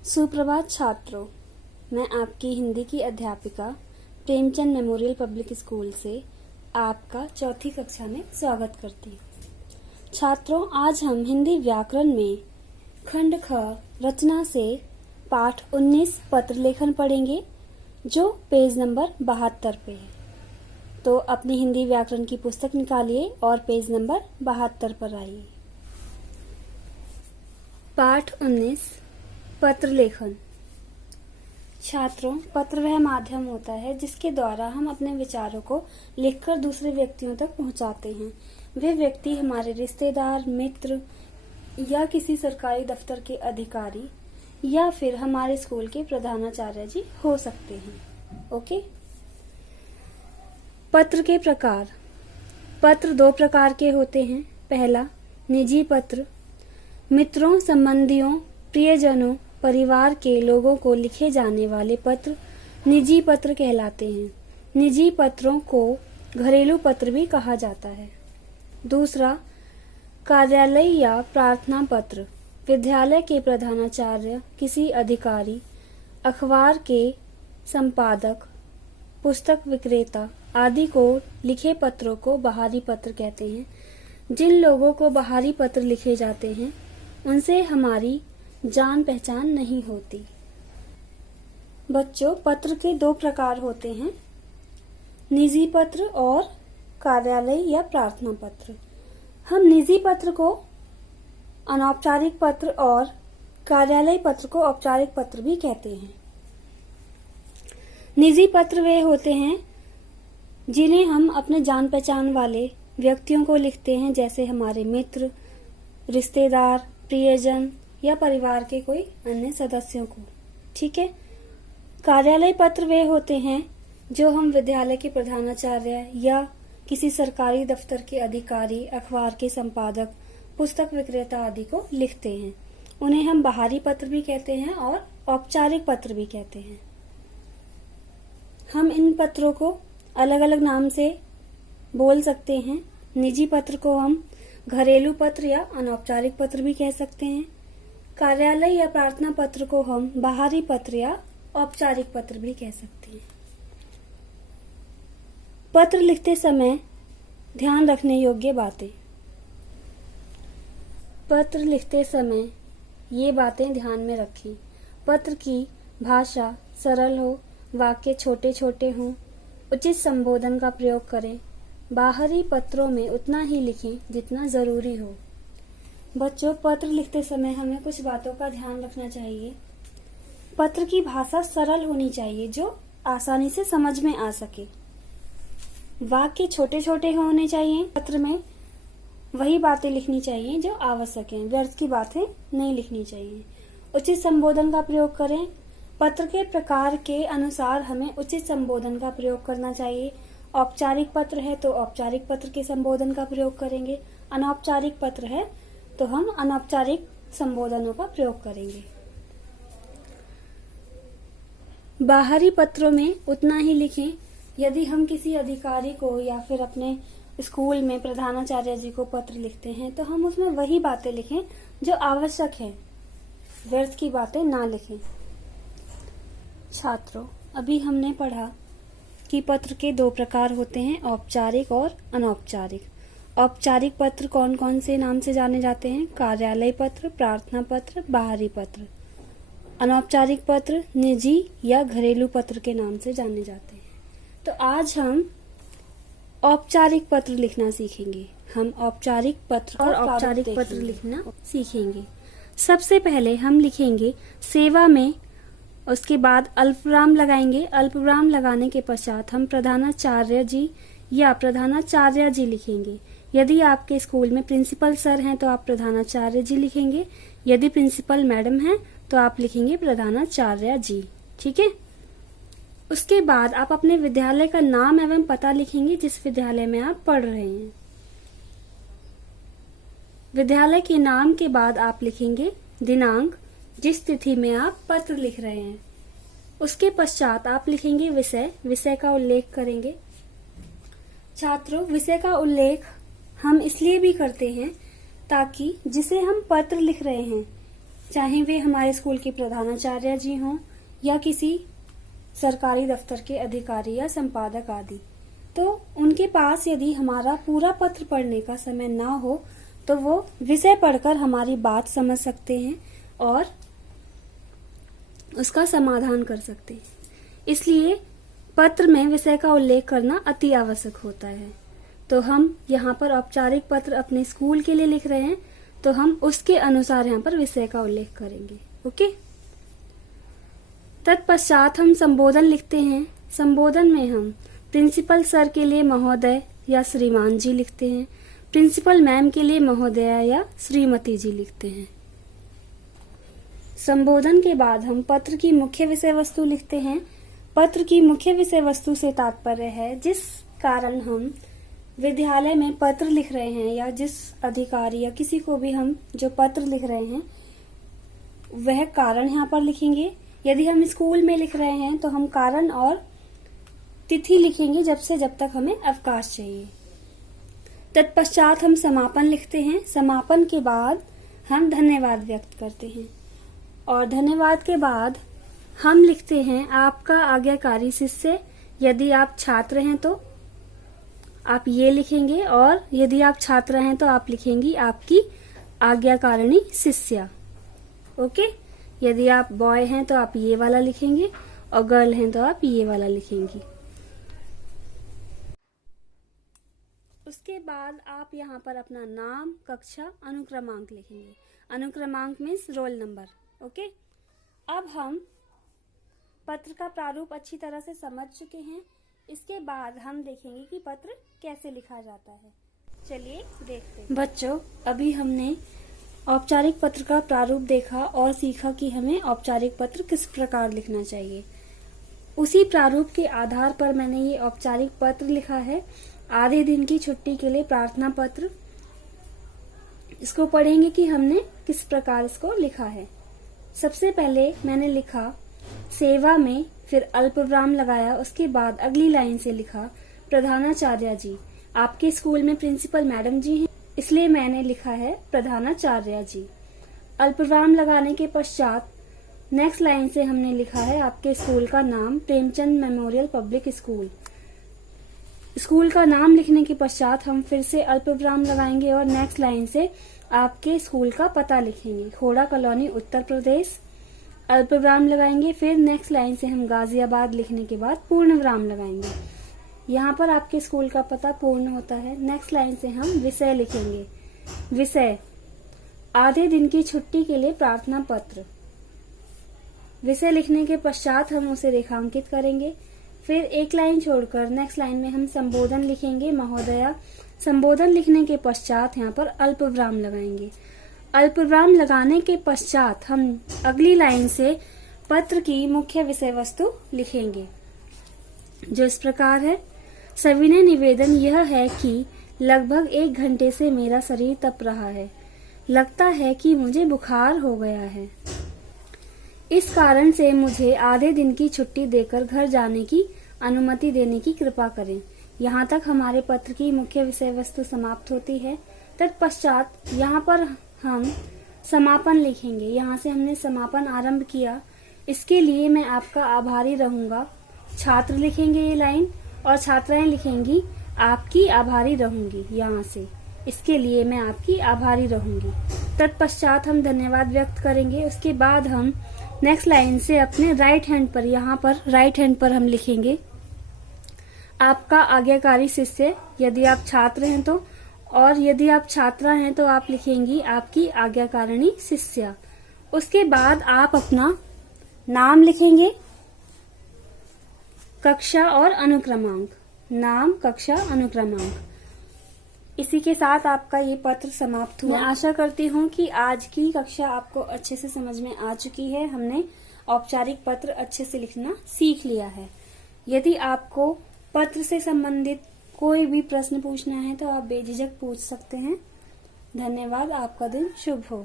सुप्रभात छात्रों, मैं आपकी हिंदी की अध्यापिका प्रेमचंद मेमोरियल पब्लिक स्कूल से आपका चौथी कक्षा में स्वागत करती हूँ। छात्रों, आज हम हिंदी व्याकरण में खंड ख रचना से पाठ 19 पत्र लेखन पढ़ेंगे, जो पेज नंबर 72 पे है। तो अपनी हिंदी व्याकरण की पुस्तक निकालिए और पेज नंबर 72 पर आइए। पाठ 19 पत्र लेखन। छात्रों, पत्र वह माध्यम होता है जिसके द्वारा हम अपने विचारों को लिखकर दूसरे व्यक्तियों तक पहुंचाते हैं। वे व्यक्ति हमारे रिश्तेदार, मित्र या किसी सरकारी दफ्तर के अधिकारी या फिर हमारे स्कूल के प्रधानाचार्य जी हो सकते हैं। ओके। पत्र के प्रकार। पत्र दो प्रकार के होते हैं। पहला, निजी पत्र। मित्रों, संबंधियों, प्रियजनों, परिवार के लोगों को लिखे जाने वाले पत्र निजी पत्र कहलाते हैं। निजी पत्रों को घरेलू पत्र भी कहा जाता है। दूसरा, कार्यालय या प्रार्थना पत्र। विद्यालय के प्रधानाचार्य, किसी अधिकारी, अखबार के संपादक, पुस्तक विक्रेता आदि को लिखे पत्रों को बाहरी पत्र कहते हैं। जिन लोगों को बाहरी पत्र लिखे जाते हैं उनसे हमारी जान पहचान नहीं होती। बच्चों, पत्र के दो प्रकार होते हैं, निजी पत्र और कार्यालय या प्रार्थना पत्र। हम निजी पत्र को अनौपचारिक पत्र और कार्यालय पत्र को औपचारिक पत्र भी कहते हैं। निजी पत्र वे होते हैं जिन्हें हम अपने जान पहचान वाले व्यक्तियों को लिखते हैं, जैसे हमारे मित्र, रिश्तेदार, प्रियजन या परिवार के कोई अन्य सदस्यों को। ठीक है। कार्यालय पत्र वे होते हैं जो हम विद्यालय के प्रधानाचार्य या किसी सरकारी दफ्तर के अधिकारी, अखबार के संपादक, पुस्तक विक्रेता आदि को लिखते हैं। उन्हें हम बाहरी पत्र भी कहते हैं और औपचारिक पत्र भी कहते हैं। हम इन पत्रों को अलग अलग नाम से बोल सकते हैं। निजी पत्र को हम घरेलू पत्र या अनौपचारिक पत्र भी कह सकते हैं। कार्यालय या प्रार्थना पत्र को हम बाहरी पत्र या औपचारिक पत्र भी कह सकते हैं। पत्र लिखते समय ध्यान रखने योग्य बातें। पत्र लिखते समय ये बातें ध्यान में रखें। पत्र की भाषा सरल हो, वाक्य छोटे छोटे हों, उचित संबोधन का प्रयोग करें। बाहरी पत्रों में उतना ही लिखें जितना जरूरी हो। बच्चों, पत्र लिखते समय हमें कुछ बातों का ध्यान रखना चाहिए। पत्र की भाषा सरल होनी चाहिए जो आसानी से समझ में आ सके। वाक्य छोटे छोटे होने चाहिए। पत्र में वही बातें लिखनी चाहिए जो आवश्यक हैं, व्यर्थ की बातें नहीं लिखनी चाहिए। उचित संबोधन का प्रयोग करें। पत्र के प्रकार के अनुसार हमें उचित संबोधन का प्रयोग करना चाहिए। औपचारिक पत्र है तो औपचारिक पत्र के संबोधन का प्रयोग करेंगे। अनौपचारिक पत्र है तो हम अनौपचारिक संबोधनों का प्रयोग करेंगे। बाहरी पत्रों में उतना ही लिखें। यदि हम किसी अधिकारी को या फिर अपने स्कूल में प्रधानाचार्य जी को पत्र लिखते हैं तो हम उसमें वही बातें लिखें जो आवश्यक है, व्यर्थ की बातें ना लिखें। छात्रों, अभी हमने पढ़ा कि पत्र के दो प्रकार होते हैं, औपचारिक और अनौपचारिक। औपचारिक पत्र कौन कौन से नाम से जाने जाते हैं? कार्यालय पत्र, प्रार्थना पत्र, बाहरी पत्र। अनौपचारिक पत्र निजी या घरेलू पत्र के नाम से जाने जाते हैं। तो आज हम औपचारिक पत्र लिखना सीखेंगे। हम औपचारिक पत्र और औपचारिक पत्र लिखना सीखेंगे। सबसे पहले हम लिखेंगे सेवा में, उसके बाद अल्पविराम लगाएंगे। अल्पविराम लगाने के पश्चात हम प्रधानाचार्य जी या प्रधानाचार्या जी लिखेंगे। यदि आपके स्कूल में प्रिंसिपल सर हैं तो आप प्रधानाचार्य जी लिखेंगे। यदि प्रिंसिपल मैडम हैं तो आप लिखेंगे प्रधानाचार्या जी। ठीक है। उसके बाद आप अपने विद्यालय का नाम एवं पता लिखेंगे जिस विद्यालय में आप पढ़ रहे हैं। विद्यालय के नाम के बाद आप लिखेंगे दिनांक, जिस तिथि में आप पत्र लिख रहे हैं। उसके पश्चात आप लिखेंगे विषय, विषय का उल्लेख करेंगे। छात्रों, विषय का उल्लेख हम इसलिए भी करते हैं ताकि जिसे हम पत्र लिख रहे हैं चाहे वे हमारे स्कूल के प्रधानाचार्य जी हों या किसी सरकारी दफ्तर के अधिकारी या संपादक आदि। तो उनके पास यदि हमारा पूरा पत्र पढ़ने का समय ना हो तो वो विषय पढ़कर हमारी बात समझ सकते हैं और उसका समाधान कर सकते हैं। इसलिए पत्र में विषय का उल्लेख करना अति आवश्यक होता है। तो हम यहाँ पर औपचारिक पत्र अपने स्कूल के लिए लिख रहे हैं, तो हम उसके अनुसार यहाँ पर विषय का उल्लेख करेंगे। ओके। तत्पश्चात हम संबोधन लिखते हैं। संबोधन में हम प्रिंसिपल सर के लिए महोदय या श्रीमान जी लिखते हैं, प्रिंसिपल मैम के लिए महोदया या श्रीमती जी लिखते हैं। संबोधन के बाद हम पत्र की मुख्य विषय वस्तु लिखते हैं। पत्र की मुख्य विषय वस्तु से तात्पर्य है जिस कारण हम विद्यालय में पत्र लिख रहे हैं या जिस अधिकारी या किसी को भी हम जो पत्र लिख रहे हैं वह कारण यहाँ पर लिखेंगे। यदि हम स्कूल में लिख रहे हैं तो हम कारण और तिथि लिखेंगे जब से जब तक हमें अवकाश चाहिए। तत्पश्चात हम समापन लिखते हैं। समापन के बाद हम धन्यवाद व्यक्त करते हैं और धन्यवाद के बाद हम लिखते हैं आपका आज्ञाकारी शिष्य। यदि आप छात्र हैं तो आप ये लिखेंगे और यदि आप छात्रा हैं तो आप लिखेंगी आपकी आज्ञाकारिणी शिष्या। ओके। यदि आप बॉय हैं तो आप ये वाला लिखेंगे और गर्ल हैं तो आप ये वाला लिखेंगी। उसके बाद आप यहाँ पर अपना नाम, कक्षा, अनुक्रमांक लिखेंगे। अनुक्रमांक मीन्स रोल नंबर। ओके। अब हम पत्र का प्रारूप अच्छी तरह से समझ चुके हैं। इसके बाद हम देखेंगे कि पत्र कैसे लिखा जाता है। चलिए देखते हैं। बच्चों, अभी हमने औपचारिक पत्र का प्रारूप देखा और सीखा कि हमें औपचारिक पत्र किस प्रकार लिखना चाहिए। उसी प्रारूप के आधार पर मैंने ये औपचारिक पत्र लिखा है। आधे दिन की छुट्टी के लिए प्रार्थना पत्र। इसको पढ़ेंगे कि हमने किस प्रकार इसको लिखा है। सबसे पहले मैंने लिखा सेवा में, फिर अल्पविराम लगाया। उसके बाद अगली लाइन से लिखा प्रधानाचार्य जी। आपके स्कूल में प्रिंसिपल मैडम जी हैं, इसलिए मैंने लिखा है प्रधानाचार्य जी। अल्पविराम लगाने के पश्चात नेक्स्ट लाइन से हमने लिखा है आपके स्कूल का नाम, Premchand memorial public school. School का नाम लिखने के पश्चात हम फिर से अल्पविराम लगाएंगे और नेक्स्ट लाइन से आपके स्कूल का पता लिखेंगे, खोड़ा कॉलोनी, उत्तर प्रदेश। अल्पविराम लगाएंगे। फिर नेक्स्ट लाइन से हम गाजियाबाद लिखने के बाद पूर्ण विराम लगाएंगे। यहाँ पर आपके स्कूल का पता पूर्ण होता है। नेक्स्ट लाइन से हम विषय लिखेंगे। विषय आधे दिन की छुट्टी के लिए प्रार्थना पत्र। विषय लिखने के पश्चात हम उसे रेखांकित करेंगे। फिर एक लाइन छोड़कर नेक्स्ट लाइन में हम संबोधन लिखेंगे, महोदया। संबोधन लिखने के पश्चात यहाँ पर अल्पविराम लगाएंगे। अल्पविराम लगाने के पश्चात हम अगली लाइन से पत्र की मुख्य विषय वस्तु लिखेंगे, जो इस प्रकार है। सविनय निवेदन यह है कि लगभग 1 घंटे से मेरा शरीर तप रहा है। लगता है कि मुझे बुखार हो गया है। इस कारण से मुझे आधे दिन की छुट्टी देकर घर जाने की अनुमति देने की कृपा करें। यहाँ तक हमारे पत्र की मुख्य विषय वस्तु समाप्त होती है। तत्पश्चात यहाँ पर हम समापन लिखेंगे। यहाँ से हमने समापन आरंभ किया, इसके लिए मैं आपका आभारी रहूंगा। छात्र लिखेंगे ये लाइन और छात्राएं लिखेंगी आपकी आभारी रहूंगी। यहाँ से इसके लिए मैं आपकी आभारी रहूंगी। तत्पश्चात हम धन्यवाद व्यक्त करेंगे। उसके बाद हम नेक्स्ट लाइन से अपने राइट हैंड पर, यहाँ पर राइट हैंड पर हम लिखेंगे आपका आज्ञाकारी शिष्य, यदि आप छात्र हैं तो, और यदि आप छात्रा हैं तो आप लिखेंगी आपकी आज्ञाकारिणी शिष्या। उसके बाद आप अपना नाम लिखेंगे, कक्षा और अनुक्रमांक। नाम, कक्षा, अनुक्रमांक। इसी के साथ आपका ये पत्र समाप्त हुआ। मैं आशा करती हूँ कि आज की कक्षा आपको अच्छे से समझ में आ चुकी है। हमने औपचारिक पत्र अच्छे से लिखना सीख लिया है। यदि आपको पत्र से संबंधित कोई भी प्रश्न पूछना है तो आप बेझिझक पूछ सकते हैं। धन्यवाद। आपका दिन शुभ हो।